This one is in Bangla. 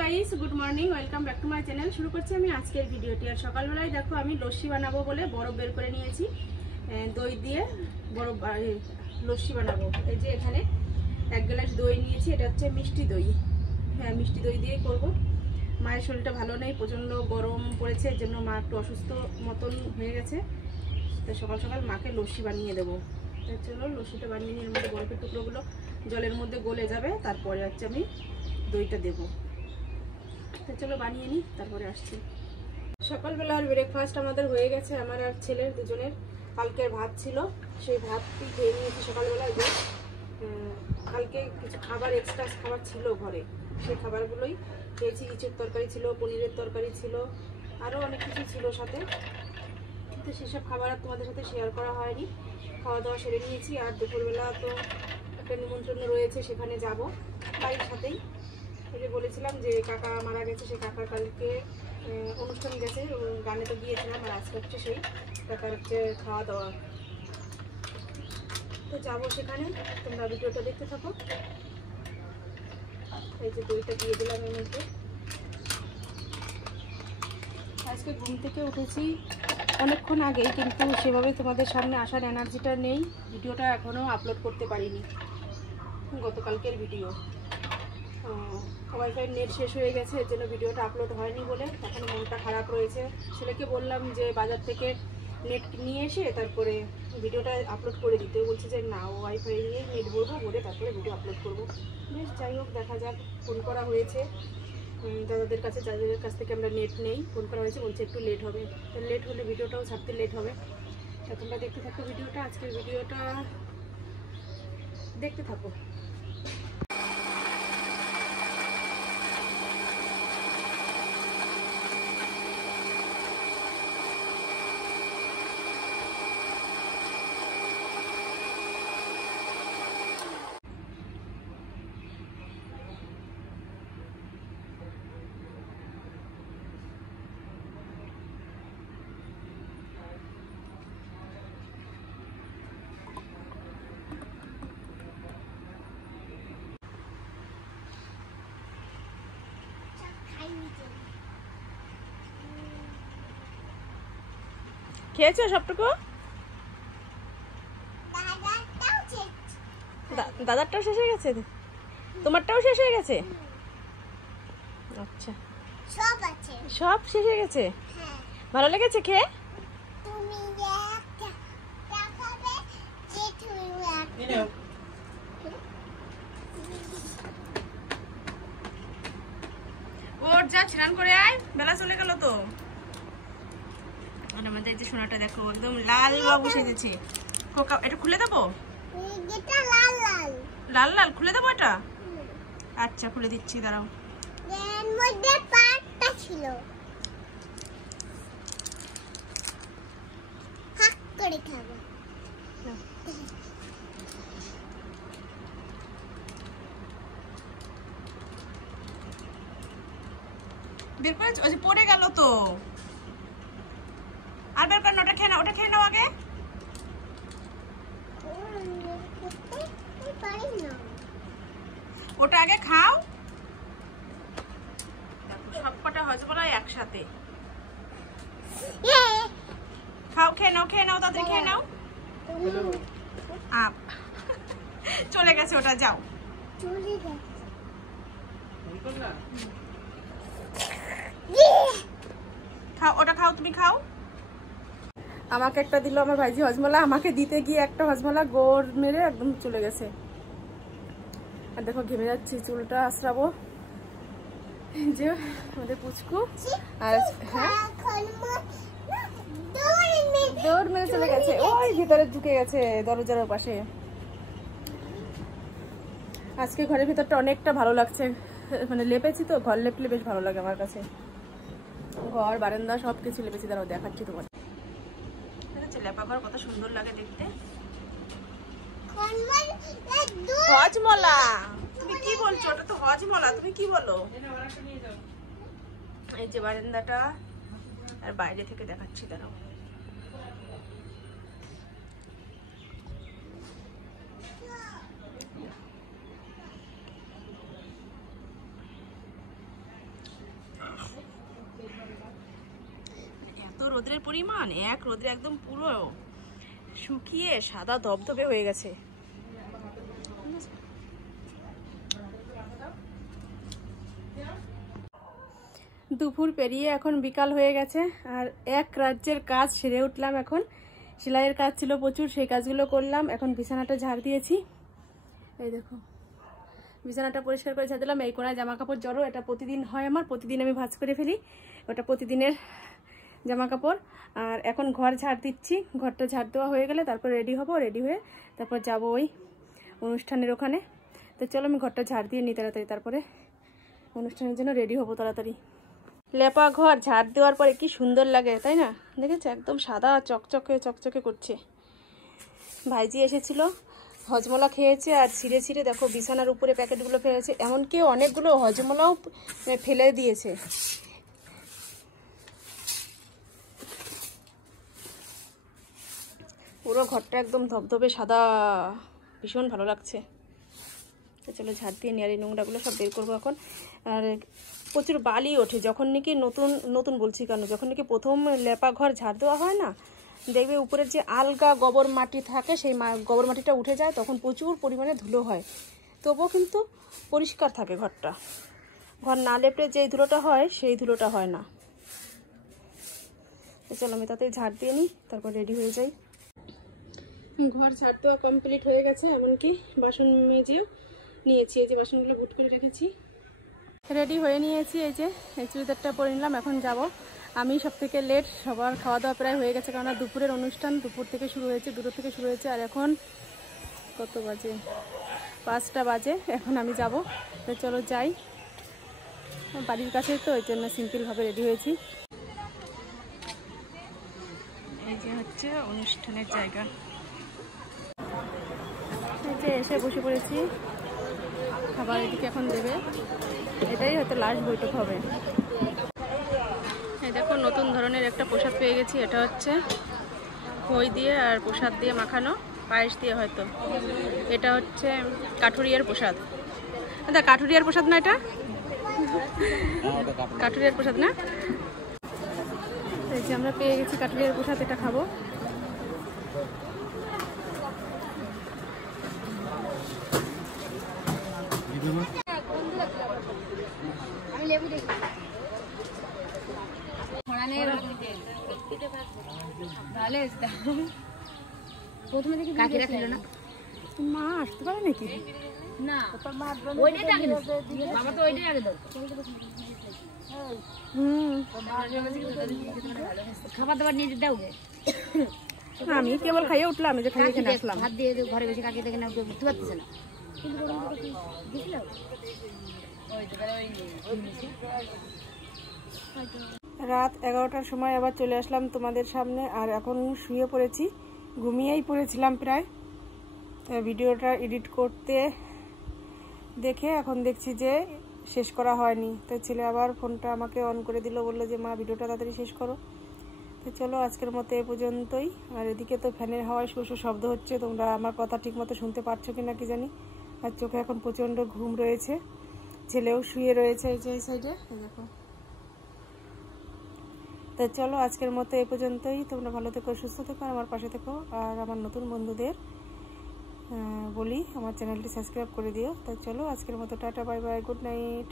Guys, good morning, welcome back to my channel. শুরু করছি আমি আজকের ভিডিওটি। আর সকালবেলায় দেখো আমি লস্যি বানাবো বলে বরফ বের করে নিয়েছি। দই দিয়ে বরফ লস্যি বানাবো। এই যে এখানে 1 গ্লাস দই নিয়েছি, এটা হচ্ছে মিষ্টি দই। হ্যাঁ, মিষ্টি দই দিয়েই করবো। মায়ের শরীরটা ভালো নেই, প্রচণ্ড গরম পড়েছে, এর জন্য মা একটু অসুস্থ মতন হয়ে গেছে। তো সকাল সকাল মাকে লস্যি বানিয়ে দেবো। চলো লস্যিটা বানিয়ে নিয়ে এর মধ্যে বরফের টুকরোগুলো জলের মধ্যে গলে যাবে, তারপরে হচ্ছে আমি দইটা দেবো। তো চলো বানিয়ে নিই, তারপরে আসছি। সকালবেলার ব্রেকফাস্ট আমাদের হয়ে গেছে, আমার আর ছেলের দুজনের। কালকের ভাত ছিল, সেই ভাতটি খেয়ে নিয়েছি সকালবেলায়। যে কালকে কিছু খাবার এক্সট্রা খাবার ছিল ঘরে, সেই খাবারগুলোই খেয়েছি। ইঁচুর তরকারি ছিল, পনিরের তরকারি ছিল, আরও অনেক কিছু ছিল সাথে। কিন্তু সেসব খাবার আর তোমাদের সাথে শেয়ার করা হয়নি। খাওয়া দাওয়া সেরে নিয়েছি। আর দুপুরবেলা তো একটা নিমন্ত্রণ রয়েছে, সেখানে যাব বাড়ির সাথেই। ওই যে বলেছিলাম যে কাকা মারা গেছে, সেই কাকার কালকে অনুষ্ঠান গেছে, গানে তো গিয়েছিলাম। আর আজকে হচ্ছে সেই কাকার হচ্ছে খাওয়া দাওয়া। তো যাবো সেখানে, তোমরা ভিডিওটা দেখতে থাকো। এই যে দইটা দিয়ে দিলাম এর মধ্যে। আজকে ঘুম থেকে উঠেছি অনেকক্ষণ আগেই, কিন্তু সেভাবে তোমাদের সামনে আসার এনার্জিটা নেই। ভিডিওটা এখনও আপলোড করতে পারিনি, গতকালকের ভিডিও। ওয়াইফাইয়ের নেট শেষ হয়ে গেছে, এর জন্য ভিডিওটা আপলোড হয়নি বলে এখন মনটা খারাপ রয়েছে। ছেলেকে বললাম যে বাজার থেকে নেট নিয়ে এসে তারপরে ভিডিওটা আপলোড করে দিতে। বলছে যে না, ওয়াইফাই নিয়ে নেট ভরবো, ভরে তারপরে ভিডিও আপলোড করবো। বেশ, যাই হোক, দেখা যাক। ফোন করা হয়েছে দাদাদের কাছে, যাদের কাছ থেকে আমরা নেট নেই, ফোন করা হয়েছে, বলছে একটু লেট হবে। তো লেট হলে ভিডিওটাও ছাড়তে লেট হবে। তা তোমরা দেখতে থাকো ভিডিওটা, আজকের ভিডিওটা দেখতে থাকো। খেয়েছো সবটুকু? দাদারটাও শেষ হয়ে গেছে, তোমারটাও শেষ হয়ে গেছে? আচ্ছা, সব শেষ হয়ে গেছে। ভালো লেগেছে খেয়ে? ওর যা, স্নান করে আয়, বেলা চলে গেল তো। আমাদের যে সোনাটা দেখো একদম লাল বাবু সেজেছে। এটা খুলে দেবো? লাল লাল খুলে দেবো এটা? আচ্ছা, খুলে দিচ্ছি, দাঁড়াও। বের করে পড়ে গেল তো। আর বের করে, ওটা খেয়ে নাও, ওটা খেয়ে নাও আগে। ওটা আগে খাও। সবকটা হজবলা একসাথে খাও। খেয়ে নাও, খেয়ে নাও, তাড়াতাড়ি খেয়ে নাও। চলে গেছে ওটা, যাও। খাও, ওটা খাও, তুমি খাও। আমাকে একটা দিল আমার ভাইজি হজমলা, আমাকে দিতে গিয়ে একটা হজমলা গোড় মেরে একদম চলে গেছে। আর দেখো ঘেমে যাচ্ছি, চুলটা আশ্রাবো। যে আমাদের পুচকু, আর হ্যাঁ দৌড় মেরে চলে গেছে, ওই ভিতরে ঢুকে গেছে দরজার পাশে। আজকে ঘরের ভিতরটা অনেকটা ভালো লাগছে, মানে লেপেছি তো, ঘর লেপলে বেশ ভালো লাগে আমার কাছে। ঘর বারান্দা সব কিছু লেপেছি, দাঁড়াও দেখাচ্ছি তোমার। লেপা ঘর কত সুন্দর লাগে দেখতে। হজমলা? তুমি কি বলছো? ওটা তো হজমলা, তুমি কি বলো? এই যে বারান্দাটা, আর বাইরে থেকে দেখাচ্ছি, দাঁড়াও। রোদ্রের পরিমাণ, এক রোদ্রে একদম পুরো শুকিয়ে সাদা ধবধবে হয়ে গেছে। দুপুর পেরিয়ে এখন বিকাল হয়ে গেছে, আর এক রাজ্যের কাজ সেরে উঠলাম। এখন সেলাইয়ের কাজ ছিল প্রচুর, সেই কাজগুলো করলাম। এখন বিছানাটা ঝাড় দিয়েছি, এই দেখো বিছানাটা পরিষ্কার করে ঝাড় দিলাম। এই কোনায় জামা কাপড় জড়ো, এটা প্রতিদিন হয় আমার, প্রতিদিন আমি ভাঁজ করে ফেলি, ওটা প্রতিদিনের জামা কাপড়। আর এখন ঘর ঝাড় দিচ্ছি, ঘরটা ঝাড় দেওয়া হয়ে গেলে তারপর রেডি হব, রেডি হয়ে তারপর যাব ওই অনুষ্ঠানের ওখানে। তো চলো আমি ঘরটা ঝাড় দিয়ে নিই তাড়াতাড়ি, তারপরে অনুষ্ঠানের জন্য রেডি হব তাড়াতাড়ি। লেপা ঘর ঝাড় দেওয়ার পরে কি সুন্দর লাগে, তাই না? দেখেছো একদম সাদা চকচকে চকচকে করছে। ভাইজি এসেছিল, হজমলা খেয়েছে, আর ছিঁড়ে ছিঁড়ে দেখো বিছানার উপরে প্যাকেটগুলো ফেলেছে, এমনকি অনেকগুলো হজমলাও ফেলে দিয়েছে। পুরো ঘরটা একদম ধবধবে সাদা, ভীষণ ভালো লাগছে। চলো ঝাড় দিয়ে নিয়ে আর এই নোংরাগুলো সব বের করবো এখন। আর প্রচুর বালি ওঠে যখন নাকি নতুন বলছি কেন, যখন নাকি প্রথম লেপা ঘর ঝাড় দেওয়া হয় না, দেখবে উপরের যে আলগা গোবর মাটি থাকে সেই গোবর মাটিটা উঠে যায়, তখন প্রচুর পরিমাণে ধুলো হয়। তবুও কিন্তু পরিষ্কার থাকে ঘরটা। ঘর না লেপলে যেই ধুলোটা হয় সেই ধুলোটা হয় না। চলো আমি তাতে ঝাড় দিয়ে নিই, তারপর রেডি হয়ে যাই। ঘর ঝাড় দেওয়া কমপ্লিট হয়ে গেছে, এমনকি বাসন মেজেও নিয়েছি, এই যে বাসনগুলো বুট করে রেখেছি। রেডি হয়ে নিয়েছি, এই যে এই চুড়িদারটা পরে নিলাম। এখন যাব, আমি সব থেকে লেট, সবার খাওয়া দাওয়া প্রায় হয়ে গেছে, কারণ দুপুরের অনুষ্ঠান দুপুর থেকে শুরু হয়েছে, দুটো থেকে শুরু হয়েছে। আর এখন কত বাজে? 5টা বাজে। এখন আমি যাব, তো চলো যাই। বাড়ির কাছে তো, ওই জন্য সিম্পলভাবে রেডি হয়েছি। এই যে হচ্ছে অনুষ্ঠানের জায়গা, এই যে এসে বসে পড়েছি। খাবার এদিকে এখন দেবে, এটাই হয়তো লাস্ট বৈঠক হবে। এই দেখো নতুন ধরনের একটা প্রসাদ পেয়ে গেছি, এটা হচ্ছে খই দিয়ে আর প্রসাদ দিয়ে মাখানো, পায়েস দিয়ে হয়তো। এটা হচ্ছে কাঠুরিয়ার প্রসাদ। আচ্ছা কাঠুরিয়ার প্রসাদ না এটা? কাঠুরিয়ার প্রসাদ না? এই যে আমরা পেয়ে গেছি কাঠুরিয়ার প্রসাদ, এটা খাবো। আমি লেবু দেখি প্রথমে দেখি কাকিরা ছিল না, মা আসতে পারে নাকি? না ওইটাই আগে বাবা তো ওইটাই আগে দাও। খাবার দাবার নিয়ে দাও গে, আমি কেবল খাইয়ে উঠলাম, যে খাইয়ে এখানে আসলাম। ভাত দিয়ে ঘরে বসে কাকি দেখে না বুঝতে পারতেছে না। রাত 11টার সময় আবার চলে আসলাম তোমাদের সামনে, আর এখন শুয়ে পড়েছি, ঘুমিয়েই পড়েছিলাম প্রায়। ভিডিওটা এডিট করতে দেখে এখন দেখছি যে শেষ করা হয়নি, তো ছেলে আবার ফোনটা আমাকে অন করে দিল, বললো যে মা ভিডিওটা তাড়াতাড়ি শেষ করো। তো চলো আজকের মতো এ পর্যন্তই। আর এদিকে তো ফ্যানের হাওয়ায় শোষো শব্দ হচ্ছে, তোমরা আমার কথা ঠিক মতো শুনতে পারছো কিনা কি জানি। আর চোখে এখন প্রচণ্ড ঘুম রয়েছে, ছেলেও শুয়ে রয়েছে এই যে এই সাইডে, দেখো। তো চলো আজকের মতো এ পর্যন্তই। তোমরা ভালো থেকো, সুস্থ থেকো, আমার পাশে থেকো। আর আমার নতুন বন্ধুদের বলি আমার চ্যানেলটি সাবস্ক্রাইব করে দিও। তো চলো আজকের মতো tata, bye bye, good night.